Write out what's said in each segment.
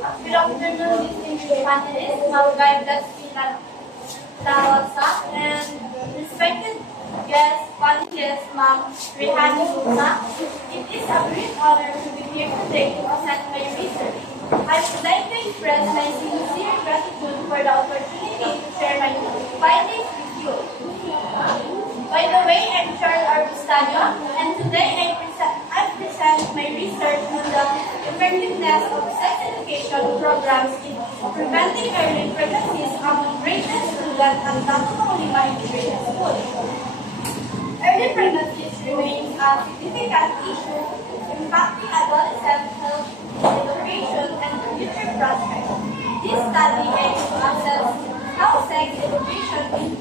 Good afternoon, distinguished panelists, Mabugay Blaspilan Tawasa, and respected guest panelists, Ma'am Rehani Musa. It is a great honor to be here today to present my research. I would like to express my sincere gratitude for the opportunity to share my findings with you. By the way, I'm Charles Arbustadio, and today I present my research on the effectiveness of sex education programs in preventing early pregnancies among grade 10 students at Dato Panglima Integrated School. Early pregnancies remain a significant issue impacting adolescent health, education, and future prospects. This study aims to assess how sex education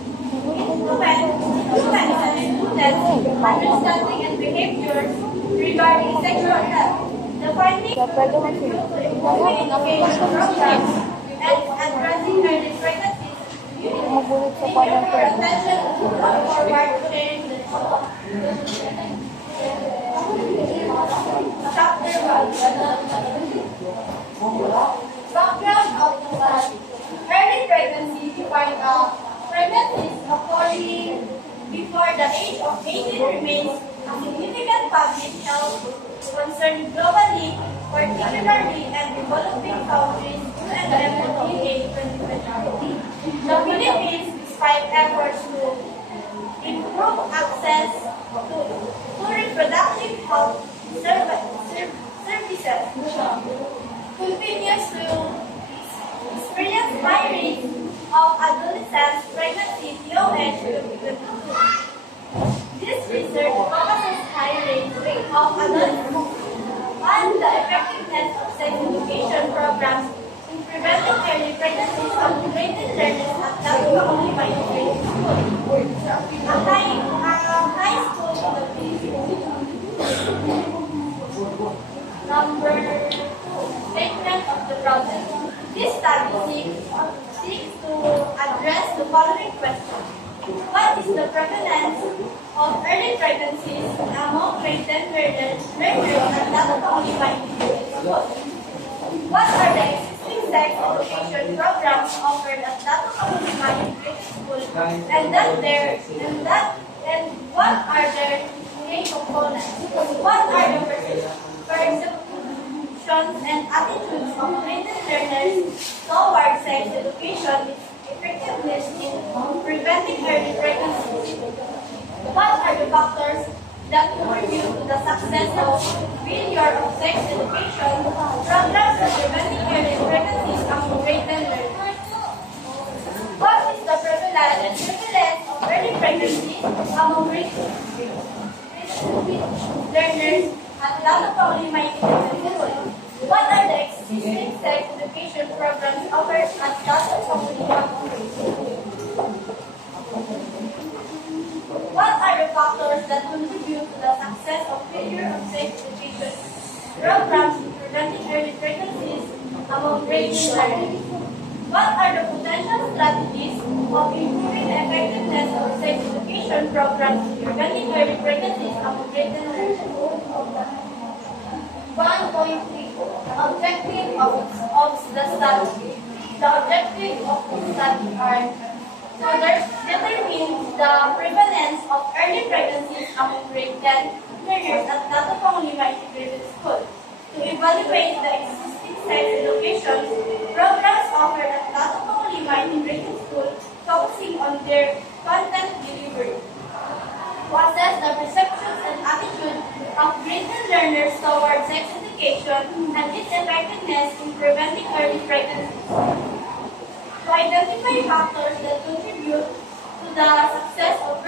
influences students' understanding and behaviors regarding sexual health. The findings contribute to improving education programs and addressing early pregnancies. Thank you for your attention. Look forward to sharing the results. Chapter 1. Background of the study. Early pregnancy defined as pregnancies occurring before the age of 18 remains a significant public health concern globally, particularly in developing countries through NMPA 2020. The Philippines, despite efforts to improve access to reproductive health services, continues to experience high rates of adolescent pregnancy beyond 2022. This research focuses high rates of adolescents and the effectiveness of sex education programs in preventing early pregnancies among grade learners at Dato Panglima Integrated School, a high school in the Philippines. Number 2. Statement of the problem. This study seeks to address the following question. What is the prevalence of early pregnancies among grade 10 learners at Dato Panglima Integrated School? What are the existing sex education programs offered at Dato Panglima Integrated School, and what are their main components? What are the perceptions and attitudes of grade 10 learners towards sex education, effectiveness in preventing early pregnancies? What are the factors that contribute to the success of failure of sex education programs for preventing early pregnancies among grade 10 learners? What is the prevalence of early pregnancies among grade 10 learners at Dato Panglima Integrated School? What are the existing sex education programs offered at Dato Panglima Integrated School? What are the factors that contribute to the success of failure of sex education programs in preventing early pregnancies among grade 10 learners? What are the potential strategies of improving the effectiveness of sex education programs in preventing early pregnancies among grade 10 learners? 1.3. Objective of the study. The objective of the study are to determine the prevalence of early pregnancies among grade 10 learners at Dato Panglima Integrated School, to evaluate the existing sex education programs offered at Dato Panglima Integrated School, focusing on their content delivery, to assess the perceptions and attitude of grade 10 learners towards sex education and its effectiveness in preventing early pregnancies, to identify factors that contribute to the success of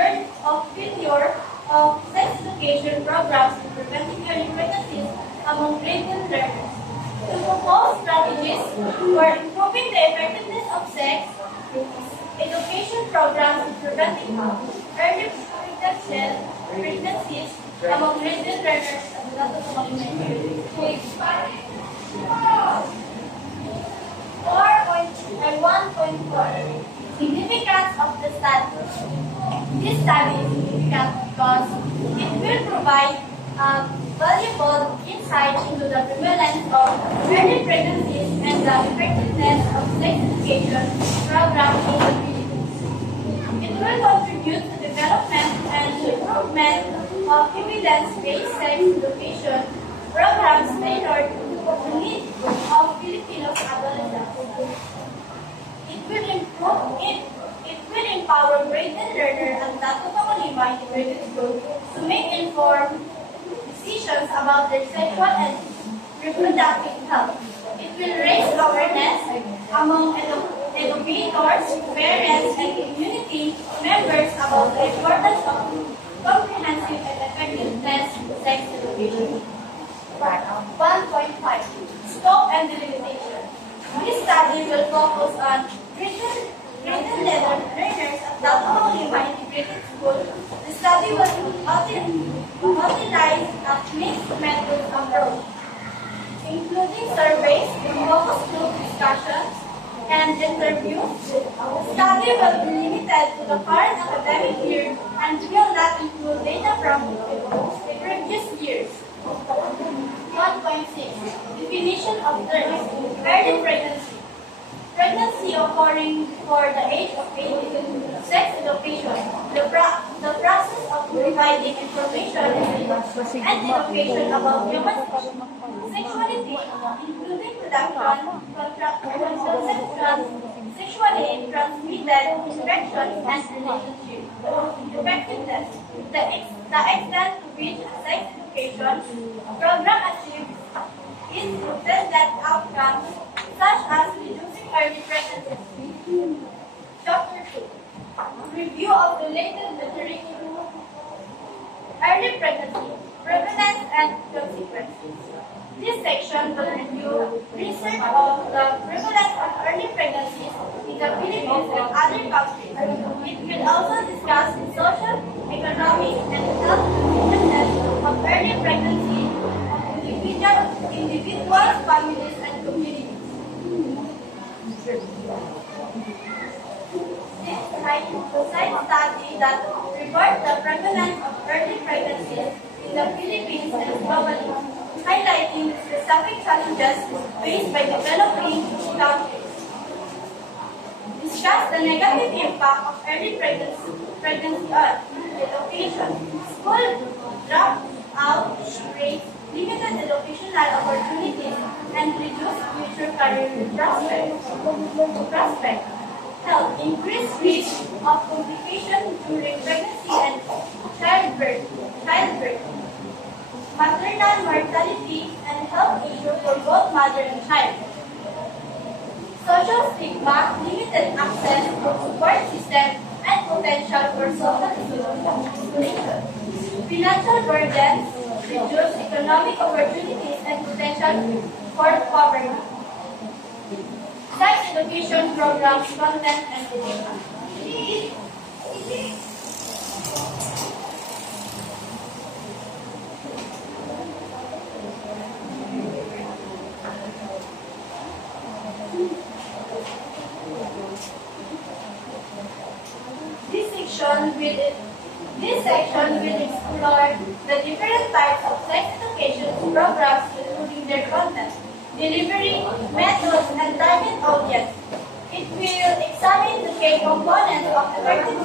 failure of sex education programs in preventing early pregnancies among grade 10 learners, to propose strategies for improving the effectiveness of sex education programs in preventing early pregnancies among grade 10 learners at Dato Panglima Integrated School. 1.4. Significance of the study. This study is significant because it will provide valuable insight into the prevalence of early pregnancies and the effectiveness of sex education program in the Philippines. It will contribute to development and improvement of evidence-based sex education programs tailored to the needs of Filipino adolescents. It will empower grade 10 learners at Dato Pangalima Integrated School to make informed decisions about their sexual and reproductive health. It will raise awareness among educators, parents, and community members about the importance of comprehensive and effective sex education. 1.5. Scope and delimitation. This study will focus on grade 10 learners at Dato Pangalima Integrated School. The study will utilize a mixed method approach, including surveys, focus group discussions, and interviews. The study will be limited to the current academic year and will not include data from the previous years. 1.6. Definition of terms. Early pregnancy. Pregnancy occurring before the age of 18. Sex education. The process of providing information and education about human sexuality, including production, contraception, sexually transmitted infections, and relationships. Effectiveness. The extent to which sex education program achieves its intended outcomes, such as reducing early pregnancy. Chapter 2. Review of the latest literature. Early pregnancy, prevalence and consequences. This section will review research of the prevalence of early pregnancies in the Philippines and other countries. It will also discuss the social, economic, and health effectiveness of early pregnancy of individuals, families, and communities. This site study that reports the prevalence of early pregnancies in the Philippines and globally, highlighting specific challenges faced by developing countries. Discuss the negative impact of early pregnancy on education, school dropout rates, limited educational opportunities, and reduced future career prospects. Health, increased risk of complications during pregnancy and childbirth, maternal mortality, and health issues for both mother and child. Social stigma, limited access to support system, and potential for social isolation. Financial burdens, reduced economic opportunities, and potential for poverty. Sex education programs, content, and data. This section will explore the different types of sex education programs, including their content, delivery, methods, and target audience. It will examine the key components of effective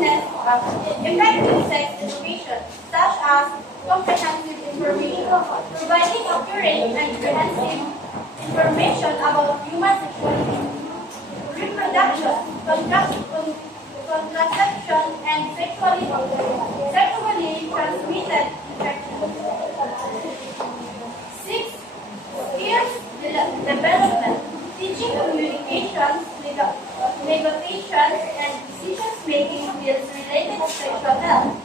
sex education, such as comprehensive information, providing accurate and comprehensive information about human sexuality, reproduction, contraception, and sexually transmitted infections. 6. Skills development, teaching communications, negotiations, and decision-making skills related to sexual health.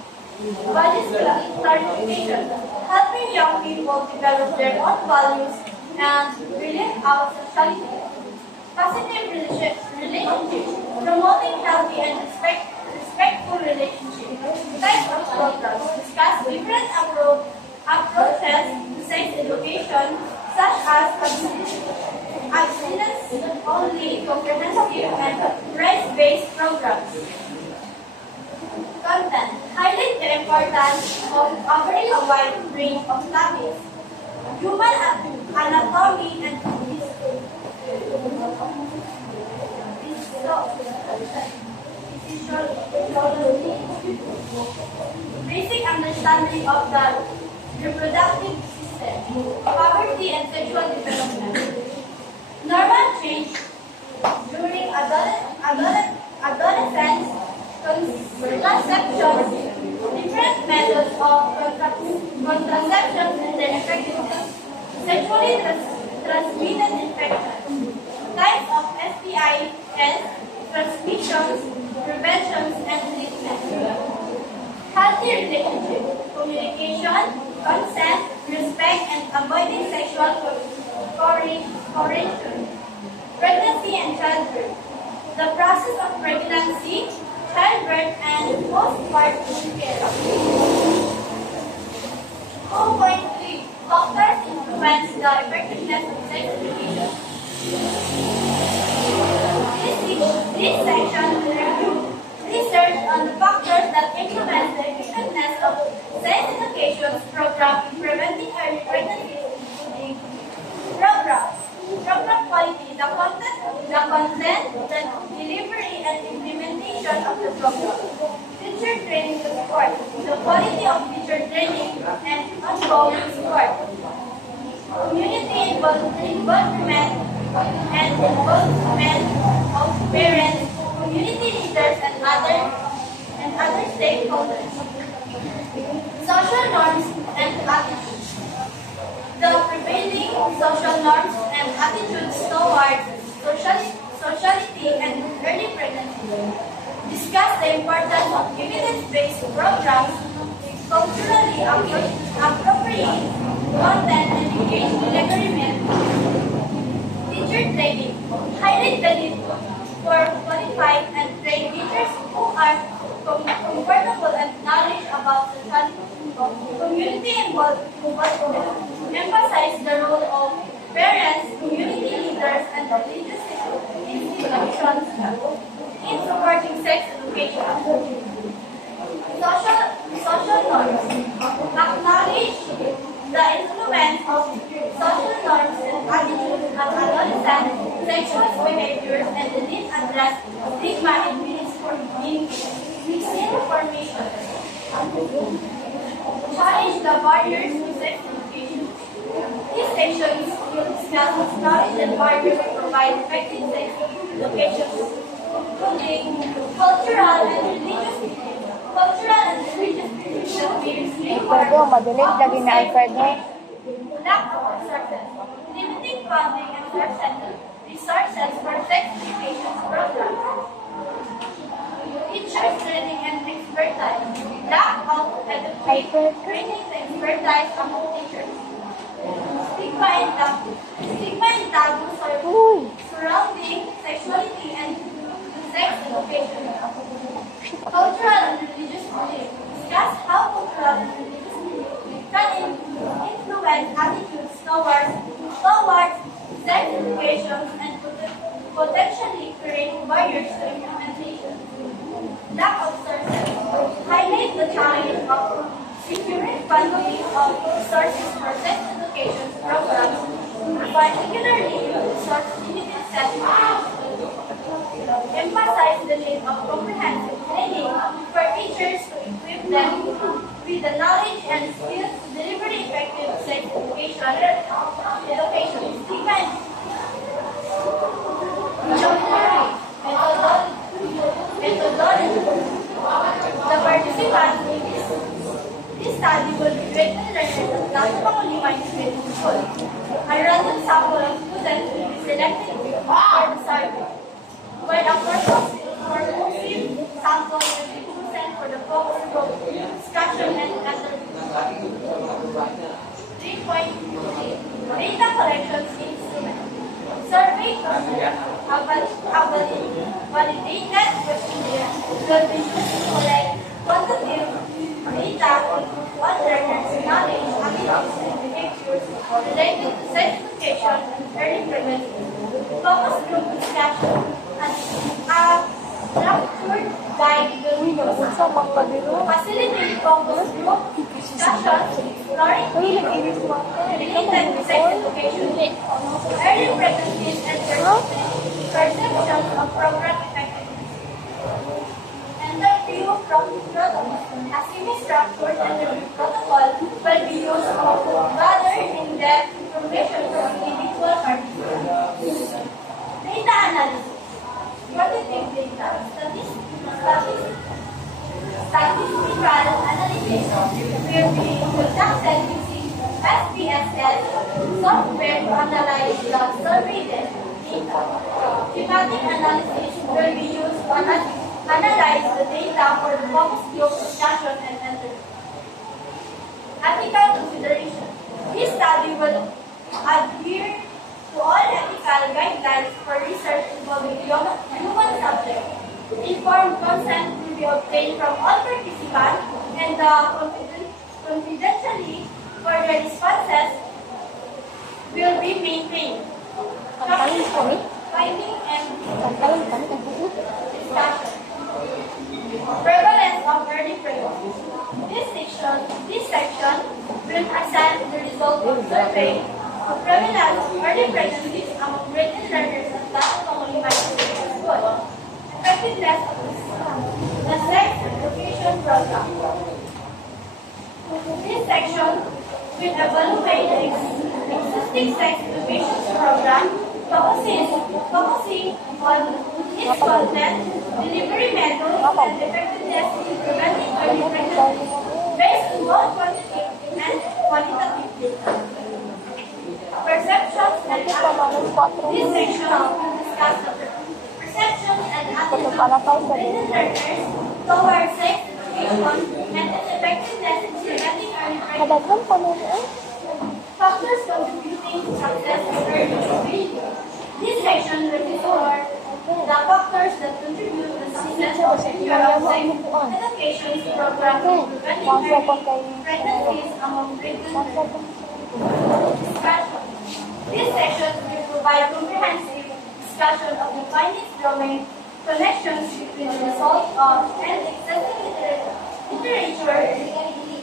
Values clarification, helping young people develop their own values and live out sexuality. Positive relationships, promoting healthy and respectful relationships. Types of programs, discuss different approaches to sex education, such as abstinence-only, comprehensive, and rights-based programs. Content, highlight the importance of covering a wide range of topics, human anatomy and basic understanding of the reproductive system, poverty and sexual development, normal change during adolescence, conception, different methods of contraception and their effectiveness, sexually transmitted infections, types of STIs, transmissions, preventions, and treatment. Healthy relationship, communication, consent, respect, and avoiding sexual coercion. Pregnancy and childbirth. The process of pregnancy, childbirth, and postpartum care. 2.3. Factors influence the effectiveness of sex education. This section will review research on the factors that influence the effectiveness of sex education program in preventing early pregnancy, including program quality, the content, the delivery and implementation of the program, teacher training support, the quality of teacher training and ongoing support, community involvement and involvement of parents, community leaders, and other stakeholders. Social norms and attitudes. The prevailing social norms and attitudes towards sociality and early pregnancy. Discuss the importance of evidence-based programs, culturally appropriate content, and engage delivery methods. Teacher training. Highlight the need for qualified and trained teachers who are comfortable and knowledge about the community involvement. Emphasize the role of parents, community leaders, and religious institutions in supporting sex education. Social norms. Acknowledge the influence of social norms and attitudes on adolescent sexual behaviors and the need to address stigma in misinformation. Challenge the barriers to sex education. These sections will discuss knowledge and barriers to provide effective sex education, including cultural and religious Alfredo, madilim lagi na Alfredo. lack of resources, limiting funding and resources for sex education programs. Teachers training and expertise, lack of adequate training and expertise among teachers. Stigma and taboo surrounding sexuality and sex education. Cultural and religious beliefs. Discuss how cultural and religious beliefs can influence attitudes towards sex education and potentially create barriers to implementation. Lack of sources. Highlight the challenge of securing funding of resources for sex education programs, particularly in resource-limited settings. Emphasize the need of comprehensive training for teachers to equip them with the knowledge and skills to deliver effective sex education. Stigma and methodology. The participants in this study will be greatly learners at Plaza Panguliman Grade School. A random sample of students will be selected for the survey, where a purposive sample will be chosen for the focus group discussion and interview. 3.3 Data collection instrument. Survey validated questionnaire will be used to collect quantitative data on learners' knowledge, abilities, and behaviors related to sex education and early pregnancy. Focus group discussion and structured guide will be used. Facilitate focus group discussions exploring related to sex education, early pregnancies, and perception of program effectiveness. Interview analysis. Quantitative data, statistical analysis will be conducted using SPSS software to analyze the survey data. Thematic analysis will be used to analyze the data for the focus group discussion and interview. Ethical consideration. This study will adhere to all ethical guidelines for research involving human subjects. Informed consent will be obtained from all participants and confidentially for the responses will be maintained. Finding and discussion. Prevalence of early pregnancy. This section will assess the result of survey of prevalence of early pregnancies among written learners at Tatanong Elementary School. Effectiveness of the sex education program. This section will evaluate the existing sex education program focusing on its content, delivery methods, and effectiveness in preventing early pregnancy based on both quantitative and qualitative data. Perceptions and attitudes. This section will discuss the perceptions and attitudes of written learners towards sex education and its effectiveness in preventing early pregnancy. Factors contributing to success in early education. This section will explore the factors that contribute to the success of sex education programs preventing pregnancies among written discussion. This section will provide comprehensive discussion of the findings drawing connections between the results of and existing literature,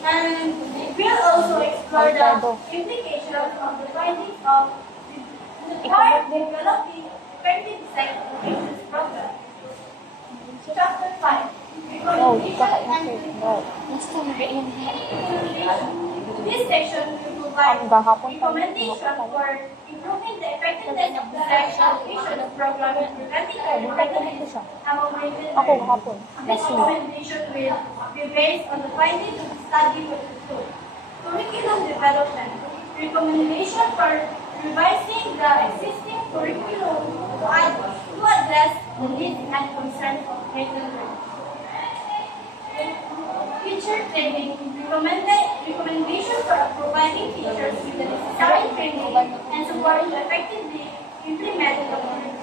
and it will also explore the implications of the findings of the part developing effective sex education program. Chapter 5. Recommendation and This section will provide recommendation for improving the effectiveness of the sex education program and preventing early pregnancy among women. This recommendation will be based on the findings of the study for the school. Curriculum development. Recommendation for revising the existing curriculum to address the needs and concerns of children. Teacher training. Recommendation for providing teachers with the necessary training and support to effectively implement the curriculum.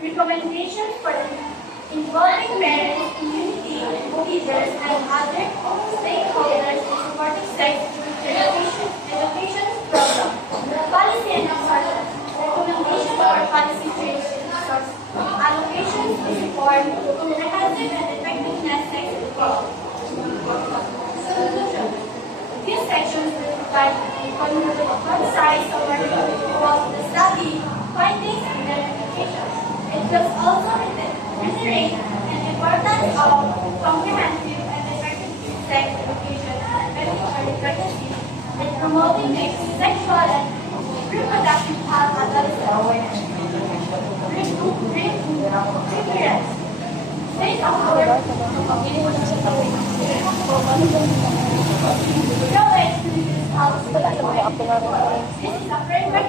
Recommendations for involving parents, community, teachers, and other stakeholders in supporting sex education program. Policy and resources. Recommendation for policy training and resources. Allocations to support comprehensive and effectiveness sex education. Solution. These sections will provide a concise summary of the study, findings, and their implications. It will also reiterate the importance of comprehensive and effective sex education preventing early pregnancy and promoting the sexual and reproductive health adolescent awareness. Reference. State of our This is a framework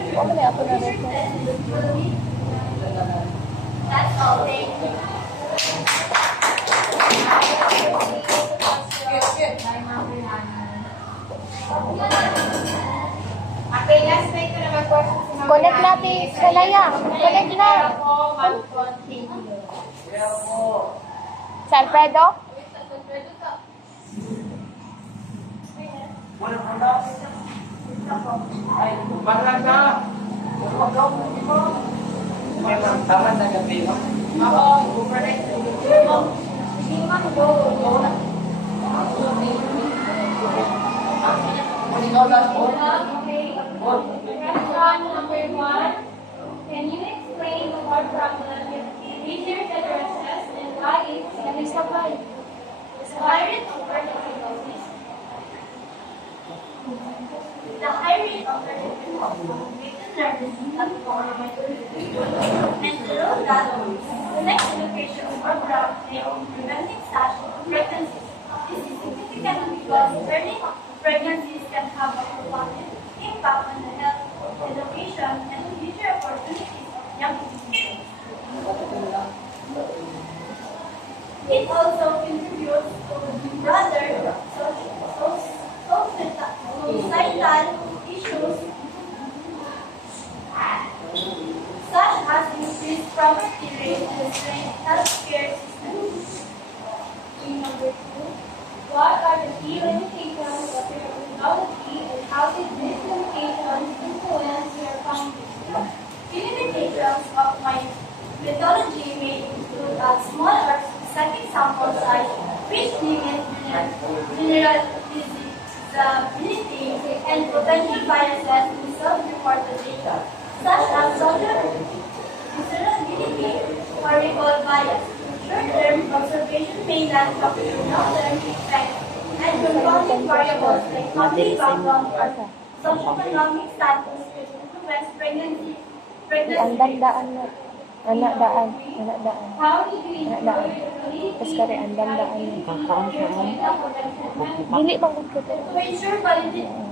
That's all. Thank you. Okay, last night ko na mag-question. Connect natin sa Laya. Connect na. Sa Alfredo? Tama na gabi mo. Question number 1. Can you explain the word problem, research addresses, and why it's significant? The high rate of fertility. The high rate of fertility at home. And the role that the next education program plays in preventing such pregnancies. This is significant because early pregnancies can have a profound impact on the health, education, and future opportunities of young people. It also contributes to broader societal issues such as increased poverty rate and strained healthcare systems. Number 2, what are the key limitations of your methodology and how did these limitations influence your findings? Key limitations of my methodology may include a smaller specific sample size, which limits generalizability and potential biases in self-reported data, such as social discernibility or recall bias. Short-term observation may lack of long-term effect, and confounding variables like family background or socioeconomic status could influence pregnancy. Andam-daan na. Anak-daan. How did you Anak-daan. Tapos kari andam-daan na. Dili bang magkita? to ensure validity and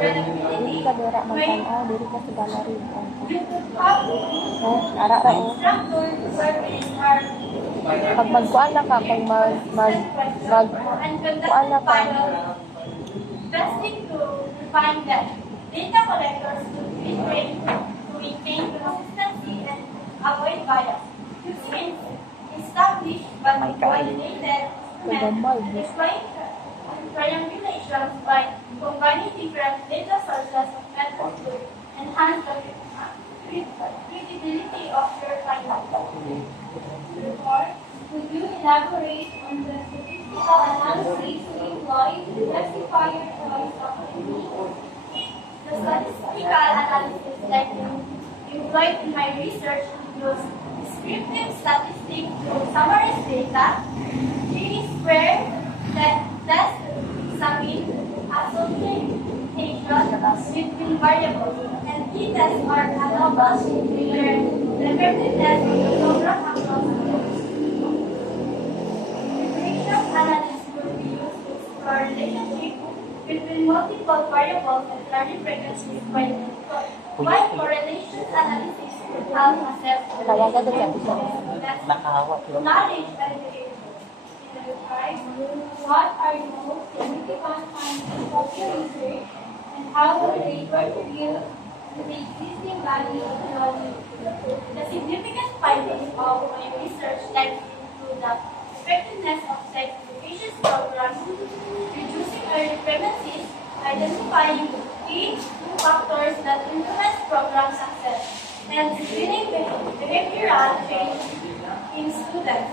Dili reliability? ka dira magtanaw. Dili ka sa gallery. You could have Ara-ra. instructor surveys are Pag magkuan na ka, pag and kuan na conduct ka. final testing to define that data collectors should be trained to maintain consistency and avoid bias. Using established but coordinated methods deploying triangulations by combining different data sources of methods to enhance the credibility of your findings. Therefore, could you elaborate on the statistical analysis you employed to justify your choice of technique? The statistical analysis that you employed in my research includes descriptive statistics to summarize data, G-square test examine association between variables, and t-tests are analogous to their effectiveness of the program across groups. Regression analysis will be used to explore relationship between multiple variables and learning frequencies, while correlation analysis could help assess the Tawagan ko relationship siya. between knowledge and behavior. What are the most significant findings of your research and how will they contribute to the existing value of knowledge? The significant findings of my research likely include the effectiveness of sex education programs, reducing early pregnancies, identifying key factors that influence program success, and screening behavioral change in students,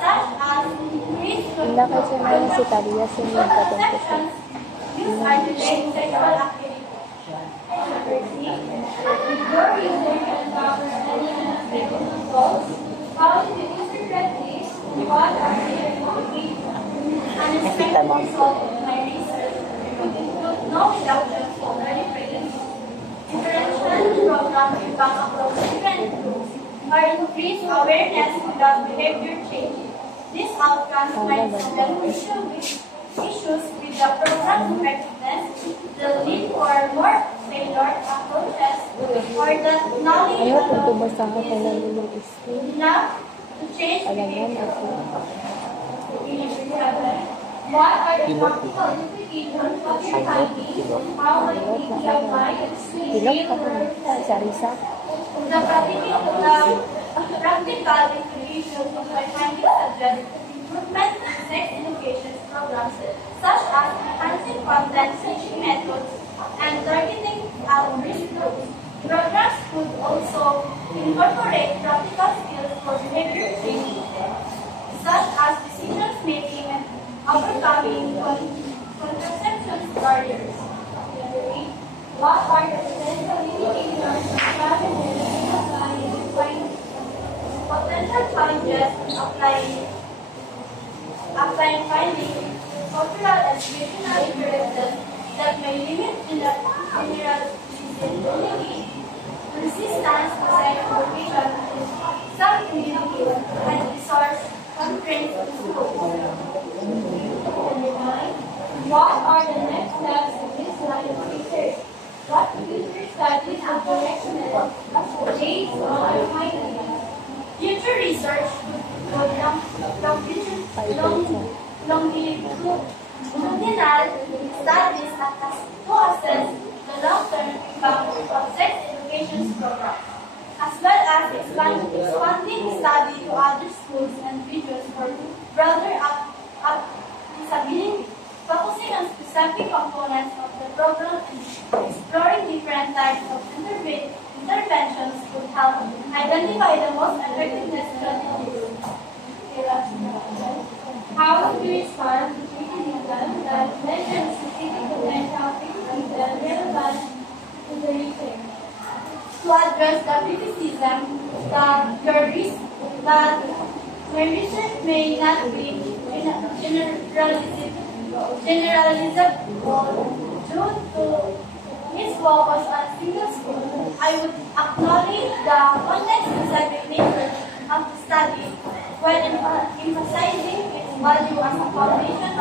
such as increased Wala ka siya na si Talia sa mga katungkot. use are delaying sexual activity. Before using and any goals, how did the user get this? What are their motivations? An expected result of my research would include no reduction in early pregnancy, differential program impact across different groups, or increase awareness without behavior change. These outcomes might suggest issues with the program's effectiveness, the need for more tailored approaches, or the knowledge Ayaw kung alone tumasahan ka na is ng skill. enough to change Alam yan behavior. ako. What are the practical implications of your findings and how might they be applied in Hilok ka real-world na sa Risa. The practical implications of my findings suggest improvement in sex education programs such as enhancing content teaching methods and targeting at-risk groups. Programs could also incorporate practical skills for behavior change, such as decisions making and overcoming contraception barriers. What are the potential limitations and challenges in applying findings? Potential challenges in applying findings, cultural and educational differences that may limit general in delegate resistance to segregation in some communities and resource constraints in schools. What are the next steps in this line of research? What future studies and directions based on our findings? Future research would longitudinal studies to assess the long-term impact of sex education programs, as well as expanding study to other schools and regions for broader applicability, focusing on specific components of the program and exploring different types of interventions would help identify the most effective strategies. How do we respond to criticism that mentions specific potential things that relevant to the research? To address the criticism that your research may not be generalizable due to its focus on single school, I would acknowledge the context-specific nature of the study while emphasizing its value as a foundation